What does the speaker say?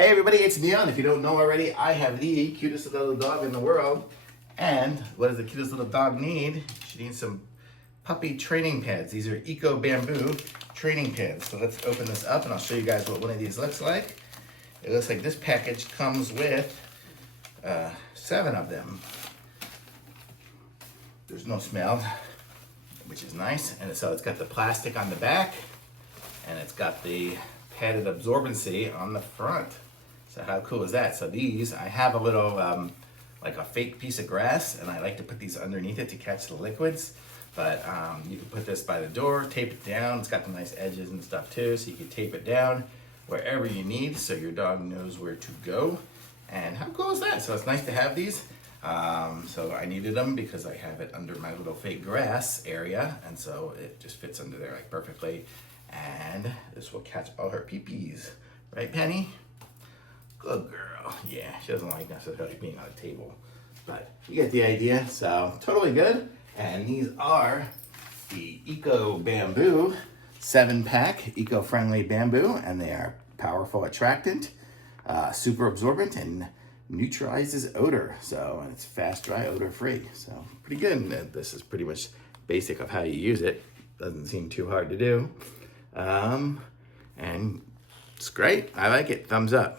Hey everybody, it's Neon. If you don't know already, I have the cutest little dog in the world. And what does the cutest little dog need? She needs some puppy training pads. These are Eco Bamboo training pads. So let's open this up and I'll show you guys what one of these looks like. It looks like this package comes with 7 of them. There's no smell, which is nice. And so it's got the plastic on the back and it's got the padded absorbency on the front. So how cool is that? So these, I have a little, like a fake piece of grass, and I like to put these underneath it to catch the liquids. But you can put this by the door, tape it down. It's got the nice edges and stuff too, so you can tape it down wherever you need so your dog knows where to go. And how cool is that? So it's nice to have these. So I needed them because I have it under my little fake grass area, and so it just fits under there like perfectly. And this will catch all her pee-pees. Right, Penny? Good girl. Yeah, she doesn't like necessarily being on a table, but you get the idea. So totally good. And these are the Eco Bamboo 7-pack eco-friendly bamboo, and they are powerful attractant, super absorbent, and neutralizes odor. So it's fast dry, odor free. So pretty good. And this is pretty much basic of how you use it. Doesn't seem too hard to do. And it's great. I like it. Thumbs up.